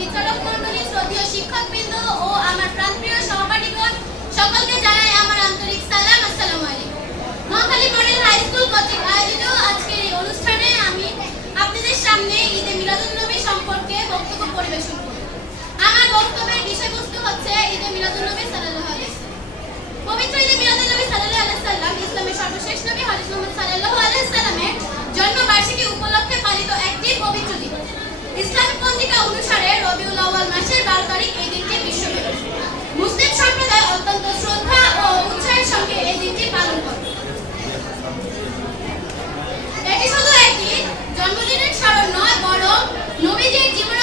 বিচারক মণ্ডলী, শ্রদ্ধেয় শিক্ষকবৃন্দ ও আমার প্রাণপ্রিয় সহপাঠীগণ, সকলকে জানাই আমার আন্তরিক সালাম। আসসালামু আলাইকুম। মহাখালী মডেল হাই স্কুল কর্তৃক আয়োজিত আজকের এই অনুষ্ঠানে আমি আপনাদের সামনে ঈদে মিলাদুন্নবী সম্পর্কে বক্তব্য পরিবেশন করব। আমার বক্তব্যের বিষয়বস্তু হচ্ছে ঈদে মিলাদুন্নবী সাল্লাল্লাহু আলাইহি ওয়াসাল্লাম। পবিত্র ঈদে মিলাদুন্নবী সাল্লাল্লাহু আলাইহি ওয়াসাল্লাম ইসলামের সর্বশেষ নবী হযরত মুহাম্মদ সাল্লাল্লাহু আলাইহি ওয়াসাল্লামের জন্মবার্ষিকী উপলক্ষে পালিত একটি পবিত্র দিন। ইসলামিক পঞ্জিকা অনুসারে রবিউল আউয়াল মাসের 12 তারিখ এই দিনটি বিশ্বব্যাপী। মুসলিম সম্প্রদায় অত্যন্ত শ্রদ্ধা ও উৎসাহের সঙ্গে এই দিনটি পালন করে। এটি শুধু একটি জন্মদিনের স্মরণ নয়, বরং নবীজির জীবন